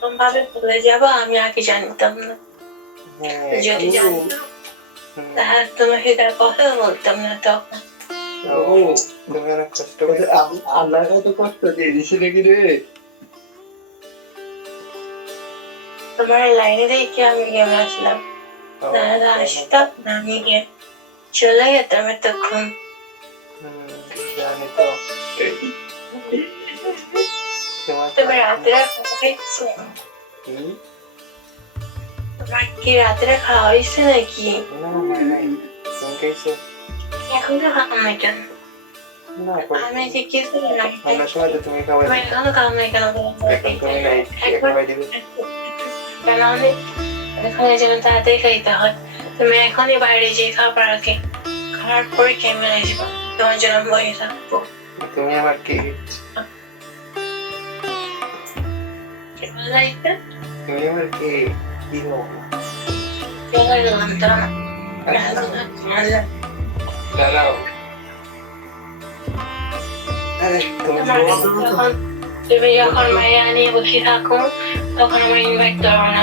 এরকম ভাবে ভুলে যাব আমি আগে জানতাম না হ্যাঁ, যদি আমিও- জানতাম হুম, তাহলে তোমাকে তার কথা বলতাম না তখন ও, তুমি অনেক কষ্ট করে আল্লাহ কত কষ্ট দিয়ে দিছি নাকি রে তোমার লাইনে দেখে আমি গেম আসলাম তাহলে আসতাম না আমি গিয়ে চলে যেতাম এতক্ষণ হুম, জানি তো তোমার কি রাত্রে খাওয়া হয়েছে নাকি নাই। এখনও খাও না কেন না, পরে- আমি যে কিছু নাই সময় তো তুমি দিবে। এখনও খাও না কেন এখন তুমি নাই, কে খাওয়াই দিবে? কেন অনেক এখানে যেন তাড়াতাড়ি খাইতে হয় তুমি এখনই বাইরে যেয়ে খাবার আগে খাওয়ার পরে কেমন আসব তোমার জন্য বয়ে থাকব তুমি আমার কি কেমন লাগবে তুমি আমার কি কি হো? কেমন লাগলাম তো দাঁড়াও আরে তুমি তোমার যখন তুমি যখন মায়া নিয়ে বসে থাকো তখন আমার ইনভাইট করো না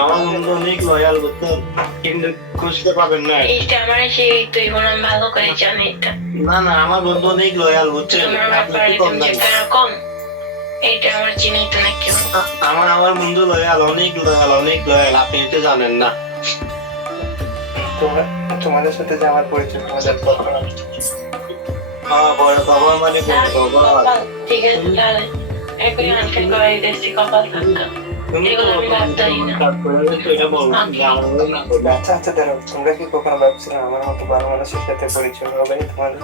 আমার বন্ধু অনেক লয়াল বুঝছেন কিন্তু খুঁজতে পাবেন না। এইটা আমার সেই তুই মনে ভালো করে জানি এটা। না না আমার বন্ধু অনেক লয়াল বুঝছেন আপনি ব্যাপারে কি কম তুমি যে জানেন? এরকম এইটা আমার চিনি না কেউ আমার আমার বন্ধু লয়াল অনেক লয়াল অনেক লয়াল আপনি এটা জানেন না। তোমরা তোমাদের সাথে যে আমার পরিচয় তোমাদের কথা বাবা মানে বাবা। ঠিক আছে তাহলে। একই আনফিল করে কপাল থাকা আচ্ছা আচ্ছা দাঁড়াও তোমরা কি কখনো ভাবছিলে আমার মতো ভালো মানুষের সাথে পরিচয় হবে তোমাদের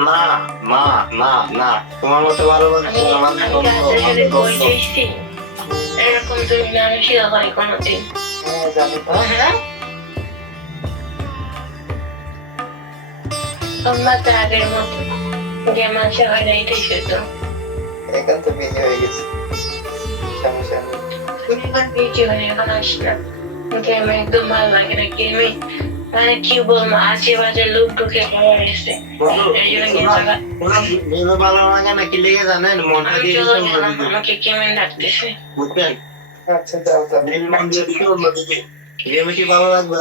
না না না না তোমার মতো ভালো মানুষ আমার আমি গাছের সাথে বই চাইছি এরকম তুমি আমি শিখা করি কোনোদিন। হ্যাঁ? জানি তো তোমরা তো আগের মতো হয় না এটাই শুধু। এখান তো বিজি হয়ে গেছে। তুমি এখন হয়ে এখন আসি গেমে একদম ভালো লাগে না গেমে মানে কি বলব আজে বাজে লোক ঢুকে খাবার এসে এই জন্য খেলা ভালো লাগে না কি লেগে জানেন মনটা দিয়ে। আমাকে গেমে ডাকতেছে বুঝছেন আচ্ছা মন হবে। গেমে কি ভালো লাগবে